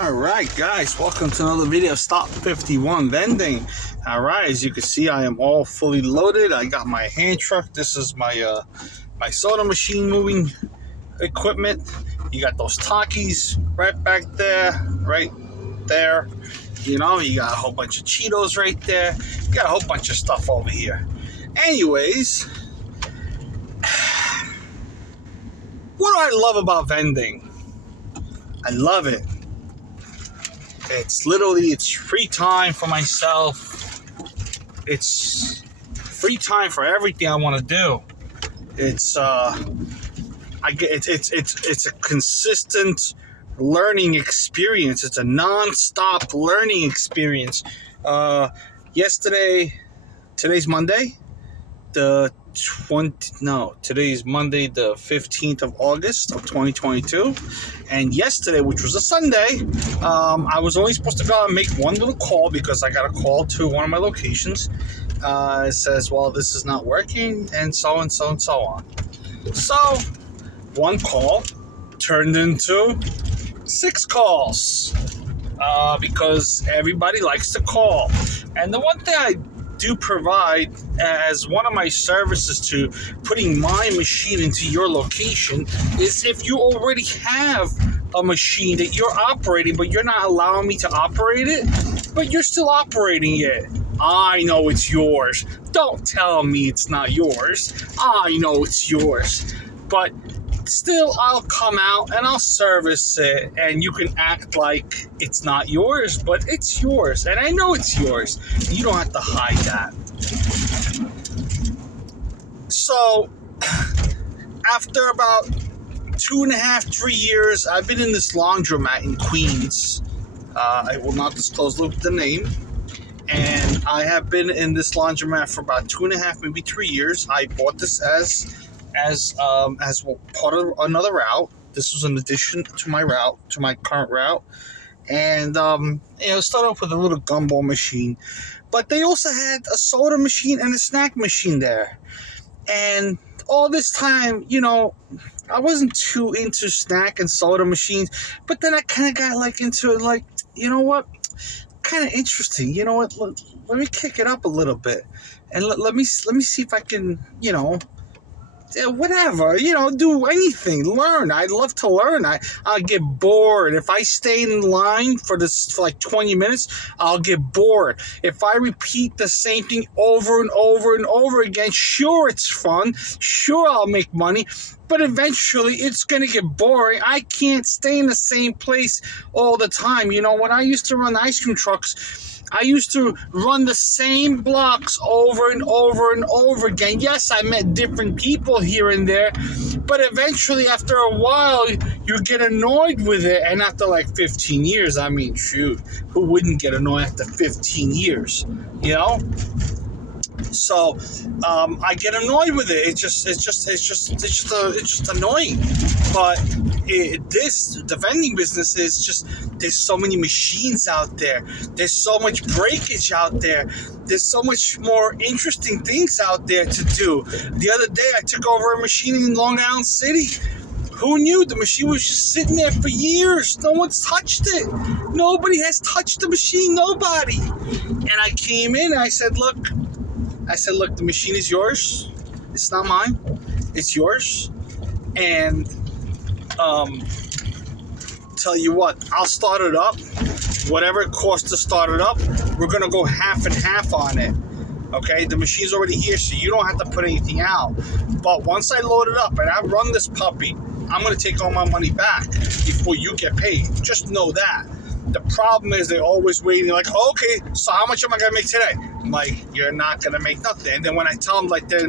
Alright guys, welcome to another video. Stop 51 vending. Alright, as you can see, I am all fully loaded. I got my hand truck. This is my my soda machine moving equipment. You got those Takis right back there, right there. You know, you got a whole bunch of Cheetos right there. You got a whole bunch of stuff over here. Anyways, what do I love about vending? I love it. It's free time for myself. It's free time for everything I want to do. It's a consistent learning experience. It's a non-stop learning experience. Today's Monday, today's Monday, the 15th of August of 2022. And yesterday, which was a Sunday, I was only supposed to go out and make one little call because I got a call to one of my locations. It says, well, this is not working, and so and so and so on. So, one call turned into 6 calls because everybody likes to call. And the one thing I do provide as one of my services to putting my machine into your location is if you already have a machine that you're operating but you're not allowing me to operate it, but you're still operating it. I know it's yours. Don't tell me it's not yours. I know it's yours. But still, I'll come out and I'll service it, and you can act like it's not yours, but it's yours, and I know it's yours. You don't have to hide that. So, after about 2.5, 3 years, I've been in this laundromat in Queens. I will not disclose the name. And I have been in this laundromat for about 2.5, maybe 3 years. I bought this as part of another route. This was an addition to my route, to my current route. And started off with a little gumball machine, but they also had a soda machine and a snack machine there. And all this time, I wasn't too into snack and soda machines, but then I kind of got into it, you know what? Kind of interesting. You know what? Let me kick it up a little bit, and let me see if I can, whatever, do anything, learn. I love to learn. I'll get bored. If I stay in line for 20 minutes, I'll get bored. If I repeat the same thing over and over and over again, sure, it's fun. Sure, I'll make money. But eventually, it's going to get boring. I can't stay in the same place all the time. When I used to run ice cream trucks, I used to run the same blocks over and over and over again. Yes, I met different people here and there, but eventually, after a while, you get annoyed with it. And after 15 years, I mean, shoot, who wouldn't get annoyed after 15 years, So, I get annoyed with it. It's just annoying. But the vending business is just, there's so many machines out there. There's so much breakage out there. There's so much more interesting things out there to do. The other day, I took over a machine in Long Island City. Who knew? The machine was just sitting there for years. No one's touched it. Nobody has touched the machine. Nobody. And I came in and I said, look, the machine is yours. It's not mine. It's yours. And tell you what, I'll start it up. Whatever it costs to start it up, we're going to go half and half on it. Okay? The machine's already here, so you don't have to put anything out. But once I load it up and I run this puppy, I'm going to take all my money back before you get paid. Just know that. The problem is they're always waiting, okay, so how much am I going to make today? I'm like, you're not going to make nothing. And then when I tell them, they're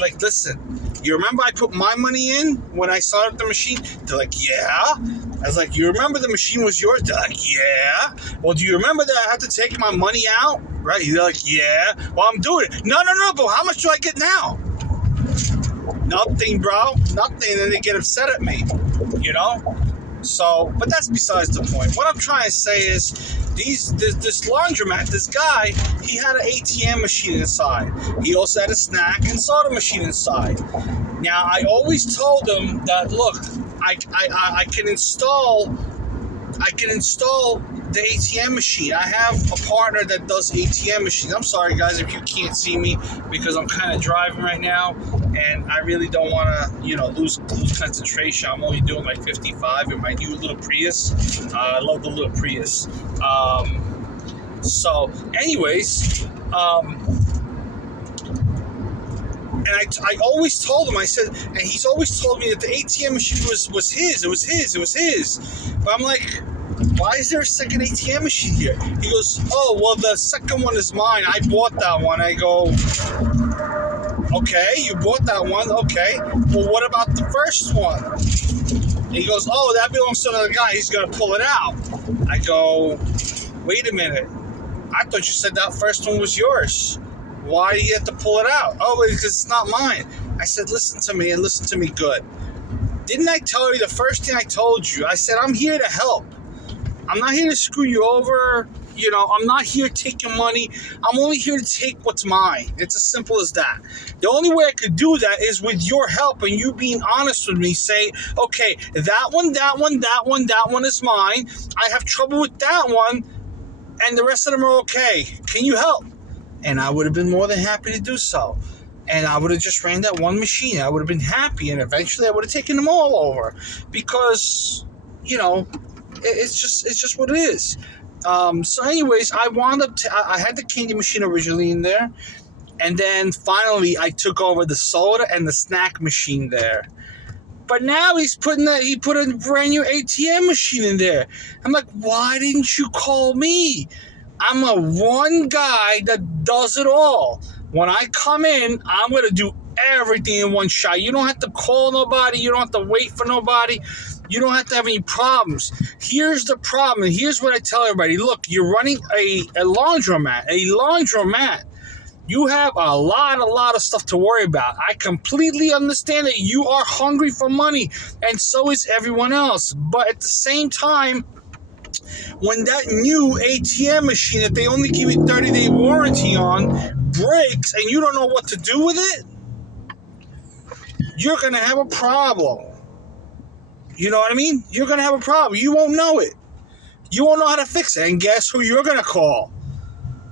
like, listen, you remember I put my money in when I started the machine? They're like, yeah. I was like, you remember the machine was yours? They're like, yeah. Well, do you remember that I had to take my money out? Right? They're like, yeah. Well, I'm doing it. No, but how much do I get now? Nothing, bro. Nothing. And they get upset at me, So, but that's besides the point. What I'm trying to say is, this laundromat, this guy, he had an ATM machine inside. He also had a snack and soda machine inside. Now, I always told him that, look, I can install I can install the ATM machine. I have a partner that does ATM machines. I'm sorry, guys, if you can't see me because I'm kind of driving right now, and I really don't want to, lose concentration. I'm only doing like 55 in my new little Prius. I love the little Prius. So, anyways, and I always told him, I said, and he's always told me that the ATM machine was his. It was his. But I'm like, why is there a second ATM machine here? He goes, oh, well, the second one is mine. I bought that one. I go, okay, you bought that one. Okay. Well, what about the first one? And he goes, oh, that belongs to another guy. He's going to pull it out. I go, wait a minute. I thought you said that first one was yours. Why do you have to pull it out? Oh, because it's not mine. I said, listen to me and listen to me good. Didn't I tell you the first thing I told you? I said, I'm here to help. I'm not here to screw you over. I'm not here taking money. I'm only here to take what's mine. It's as simple as that. The only way I could do that is with your help and you being honest with me. Say, okay, that one is mine. I have trouble with that one, and the rest of them are okay. Can you help? And I would have been more than happy to do so. And I would have just ran that one machine. I would have been happy, and eventually I would have taken them all over. Because, it's just what it is. So anyways, I wound up, I had the candy machine originally in there. And then finally I took over the soda and the snack machine there. But now he put a brand new ATM machine in there. I'm like, why didn't you call me? I'm a one guy that does it all. When I come in, I'm going to do everything in one shot. You don't have to call nobody. You don't have to wait for nobody. You don't have to have any problems. Here's the problem. And here's what I tell everybody. Look, you're running a laundromat. You have a lot of stuff to worry about. I completely understand that you are hungry for money, and so is everyone else. But at the same time, when that new ATM machine that they only give you 30-day warranty on breaks and you don't know what to do with it, you're going to have a problem. You know what I mean? You're going to have a problem. You won't know it. You won't know how to fix it. And guess who you're going to call?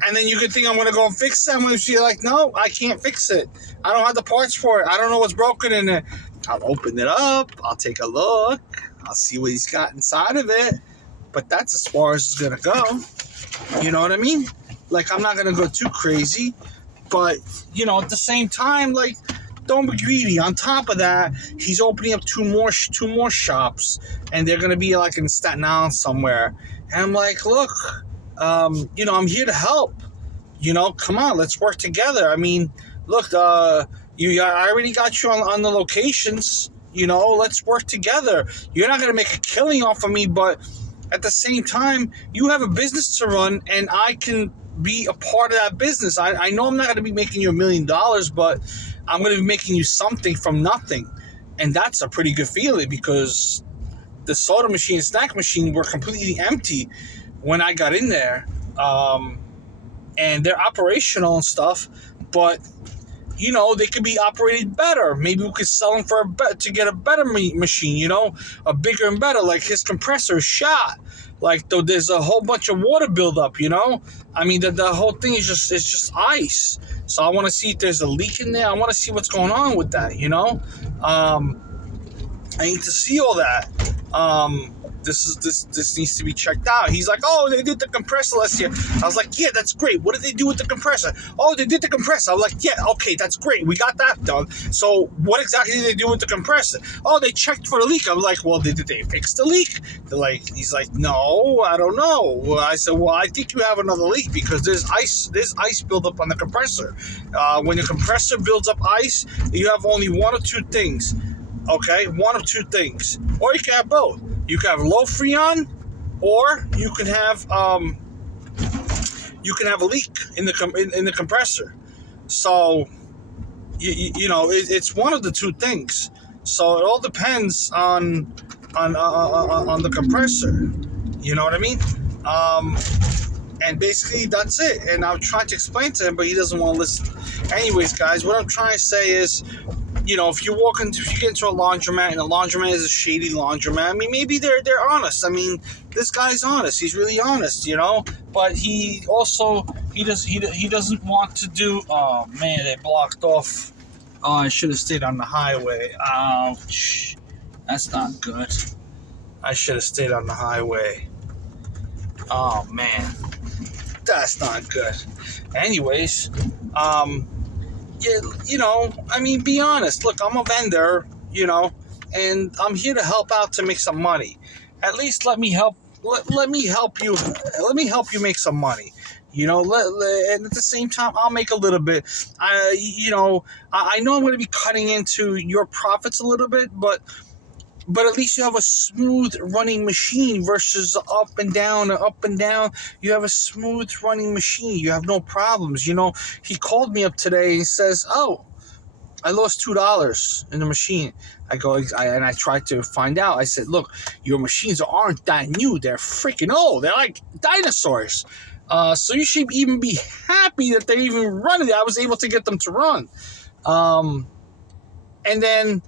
And then you could think I'm going to go and fix it. I'm going to be like, no, I can't fix it. I don't have the parts for it. I don't know what's broken in it. I'll open it up. I'll take a look. I'll see what he's got inside of it. But that's as far as it's going to go. You know what I mean? Like, I'm not going to go too crazy. But, at the same time, like, don't be greedy. On top of that, he's opening up two more shops. And they're going to be, like, in Staten Island somewhere. And I'm like, look, I'm here to help. Come on, let's work together. I mean, look, I already got you on the locations. Let's work together. You're not going to make a killing off of me, but at the same time, you have a business to run, and I can be a part of that business. I know I'm not going to be making you $1 million, but I'm going to be making you something from nothing. And that's a pretty good feeling, because the soda machine and snack machine were completely empty when I got in there. And they're operational and stuff, but they could be operated better. Maybe we could sell them to get a better machine, a bigger and better. Like his compressor is shot. Like there's a whole bunch of water buildup. I mean, the whole thing is just ice. So I want to see if there's a leak in there. I want to see what's going on with that. I need to see all that. This needs to be checked out. He's like, oh, they did the compressor last year. I was like, yeah, that's great. What did they do with the compressor? Oh, they did the compressor. I'm like, yeah, okay, that's great. We got that done. So what exactly did they do with the compressor? Oh, they checked for the leak. I'm like, well, did they fix the leak? He's like, no, I don't know. I said, well, I think you have another leak because there's ice buildup on the compressor. When the compressor builds up ice, you have only one of two things. Okay, one of two things. Or you can have both. You can have low freon, or you can have a leak in the compressor. So it's one of the two things. So it all depends on the compressor. You know what I mean? And basically that's it. And I'm trying to explain to him, but he doesn't want to listen. Anyways, guys, what I'm trying to say is, if you get into a laundromat and the laundromat is a shady laundromat, I mean, maybe they're honest. I mean, this guy's honest. He's really honest, But he also he doesn't want to do. Oh man, they blocked off. Oh, I should have stayed on the highway. Ouch, that's not good. I should have stayed on the highway. Oh man, that's not good. Anyways, yeah, I mean, be honest. Look, I'm a vendor, and I'm here to help out to make some money. At least let me help. Let me help you. Let me help you make some money. And at the same time, I'll make a little bit. I know I'm going to be cutting into your profits a little bit, but at least you have a smooth running machine versus up and down and up and down. You have a smooth running machine. You have no problems. He called me up today and says, "Oh, I lost $2 in the machine." I go, and I tried to find out. I said, "Look, your machines aren't that new. They're freaking old. They're like dinosaurs. So you should even be happy that they're even running. I was able to get them to run." And then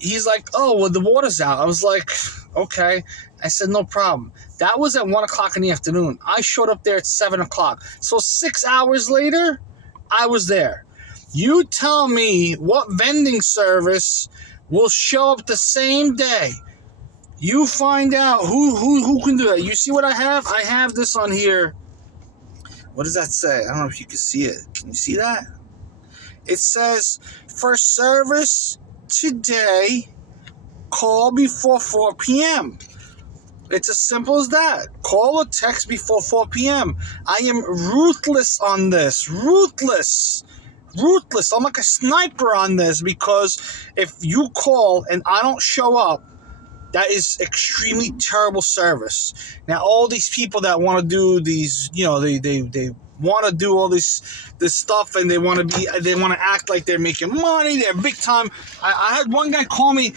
he's like, "Oh, well, the water's out." I was like, "Okay." I said, "No problem." That was at 1 o'clock in the afternoon. I showed up there at 7 o'clock. So 6 hours later, I was there. You tell me what vending service will show up the same day. You find out who can do that. You see what I have? I have this on here. What does that say? I don't know if you can see it. Can you see that? It says, "For service today, call before 4 p.m. It's as simple as that. Call or text before 4 p.m. I am ruthless on this. Ruthless. I'm like a sniper on this, because if you call and I don't show up, that is extremely terrible service. Now, all these people that want to do these, they want to do all this stuff, and they want to act like they're making money. They're big time. I had one guy call me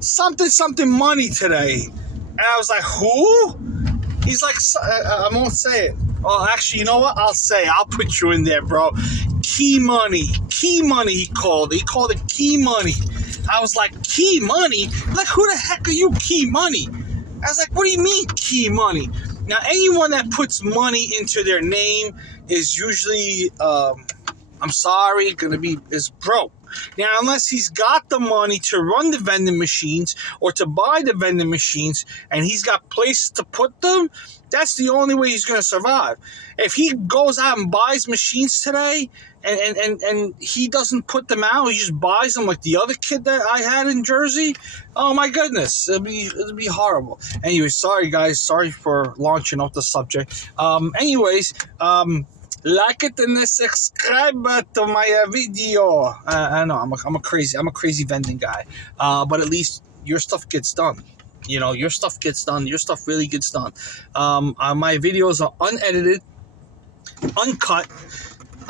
something money today, and I was like, "Who?" He's like, I won't say it. Well, actually, you know what? I'll put you in there, bro. Key money, he called it. He called it key money. I was like, "Key money? Like, who the heck are you, key money?" I was like, "What do you mean, key money?" Now, anyone that puts money into their name is usually, I'm sorry, is broke. Now, unless he's got the money to run the vending machines or to buy the vending machines, and he's got places to put them, that's the only way he's going to survive. If he goes out and buys machines today and he doesn't put them out, he just buys them like the other kid that I had in Jersey, oh my goodness, it'll be horrible. Anyway, sorry guys, sorry for launching off the subject. Like it and subscribe to my video. I know I'm a crazy vending guy, but at least your stuff gets done. Your stuff gets done. Your stuff really gets done. My videos are unedited, uncut.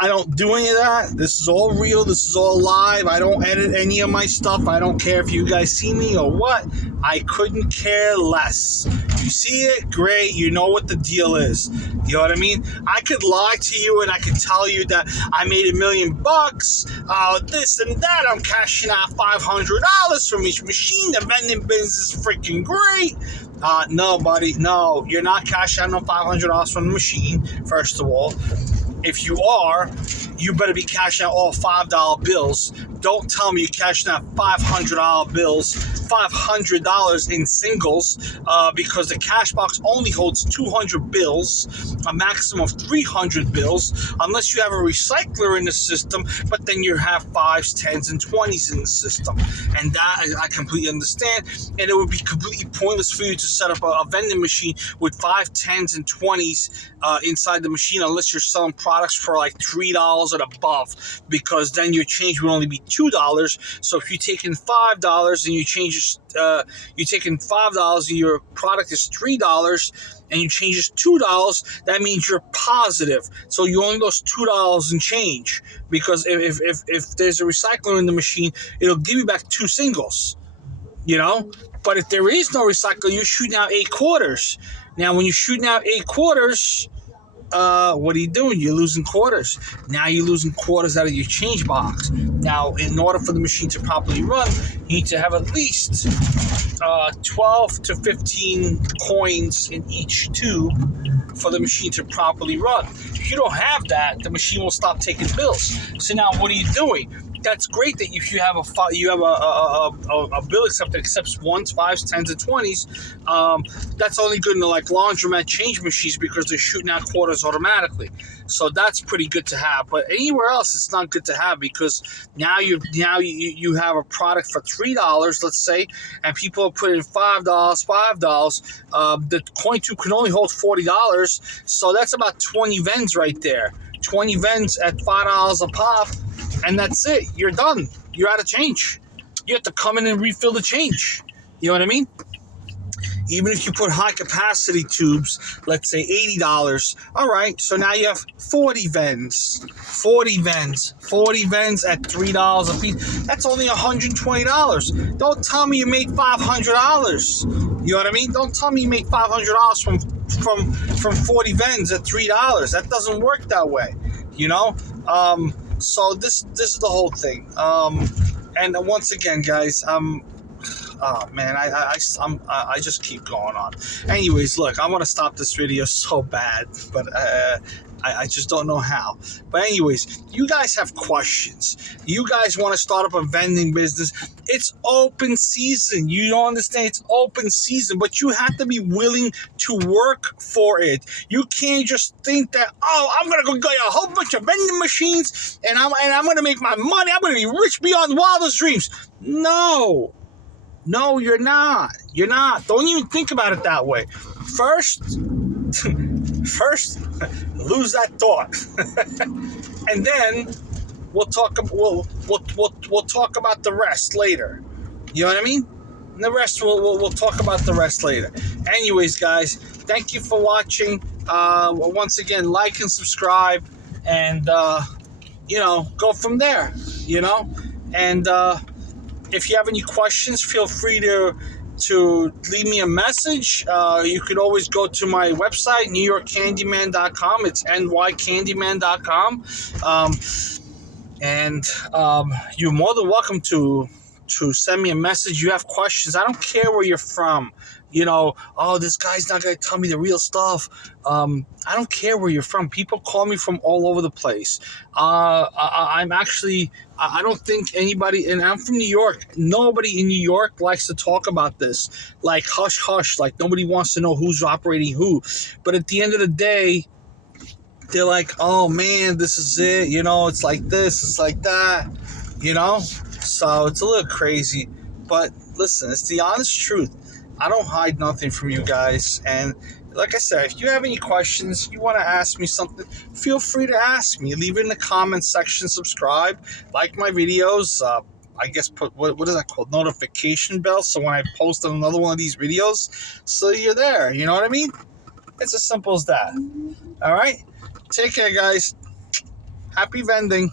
I don't do any of that. This is all real. This is all live. I don't edit any of my stuff. I don't care if you guys see me or what. I couldn't care less. You see it? Great. You know what the deal is. You know what I mean? I could lie to you and I could tell you that I made $1 million, this and that. I'm cashing out $500 from each machine. The vending business is freaking great. No, buddy. No, you're not cashing out no $500 from the machine, first of all. If you are, you better be cashing out all $5 bills. Don't tell me you're cashing out $500 bills, $500 in singles, because the cash box only holds 200 bills, a maximum of 300 bills, unless you have a recycler in the system, but then you have 5s, 10s, and 20s in the system. And that I completely understand, and it would be completely pointless for you to set up a vending machine with 5, 10s, and 20s inside the machine unless you're selling products for like $3 and above, because then your change would only be $2. So if you're taking $5 and you you're taking $5 and your product is $3 and you change it $2, that means you're positive. So you only lost $2 in change, because if there's a recycler in the machine, it'll give you back 2 singles. But if there is no recycler, you're shooting out 8 quarters. Now, when you're shooting out 8 quarters, what are you doing? You're losing quarters. Now you're losing quarters out of your change box. Now, in order for the machine to properly run, you need to have at least 12 to 15 coins in each tube for the machine to properly run. If you don't have that, the machine will stop taking bills. So now, what are you doing? That's great that if you have a bill acceptor that accepts ones, fives, tens, and 20s. That's only good in like laundromat change machines because they're shooting out quarters automatically. So that's pretty good to have. But anywhere else, it's not good to have because now you have a product for $3, let's say, and people are putting $5. The coin tube can only hold $40, so that's about 20 vends right there. 20 vends at $5 a pop. And that's it. You're done. You're out of change. You have to come in and refill the change. You know what I mean? Even if you put high capacity tubes, let's say $80. All right, so now you have 40 vends. 40 vends at $3 a piece. That's only $120. Don't tell me you made $500. You know what I mean? Don't tell me you made $500 from 40 vends at $3. That doesn't work that way. You know? So this is the whole thing. And once again, guys, oh man, I just keep going on. Anyways, look, I want to stop this video so bad, but I just don't know how. But anyways, you guys have questions. You guys want to start up a vending business. It's open season. You don't understand? It's open season, but you have to be willing to work for it. You can't just think that, oh, I'm going to go get a whole bunch of vending machines and I'm going to make my money. I'm going to be rich beyond wildest dreams. No, you're not. You're not. Don't even think about it that way. First, lose that thought, and then we'll talk about the rest later. You know what I mean? And the rest we'll talk about the rest later. Anyways, guys, thank you for watching. Once again, like and subscribe, and go from there. And if you have any questions, feel free to leave me a message. You could always go to my website, NewYorkCandyman.com. It's nycandyman.com. And you're more than welcome to send me a message. You have questions. I don't care where you're from. This guy's not going to tell me the real stuff. I don't care where you're from. People call me from all over the place. I don't think anybody, and I'm from New York. Nobody in New York likes to talk about this. Like, hush, hush. Like, nobody wants to know who's operating who. But at the end of the day, they're like, oh, man, this is it. It's like this. It's like that. So it's a little crazy. But listen, it's the honest truth. I don't hide nothing from you guys. And like I said, if you have any questions, you want to ask me something, feel free to ask me. Leave it in the comments section, subscribe, like my videos. I guess put, what is that called? Notification bell. So when I post another one of these videos, so you're there. You know what I mean? It's as simple as that. All right. Take care, guys. Happy vending.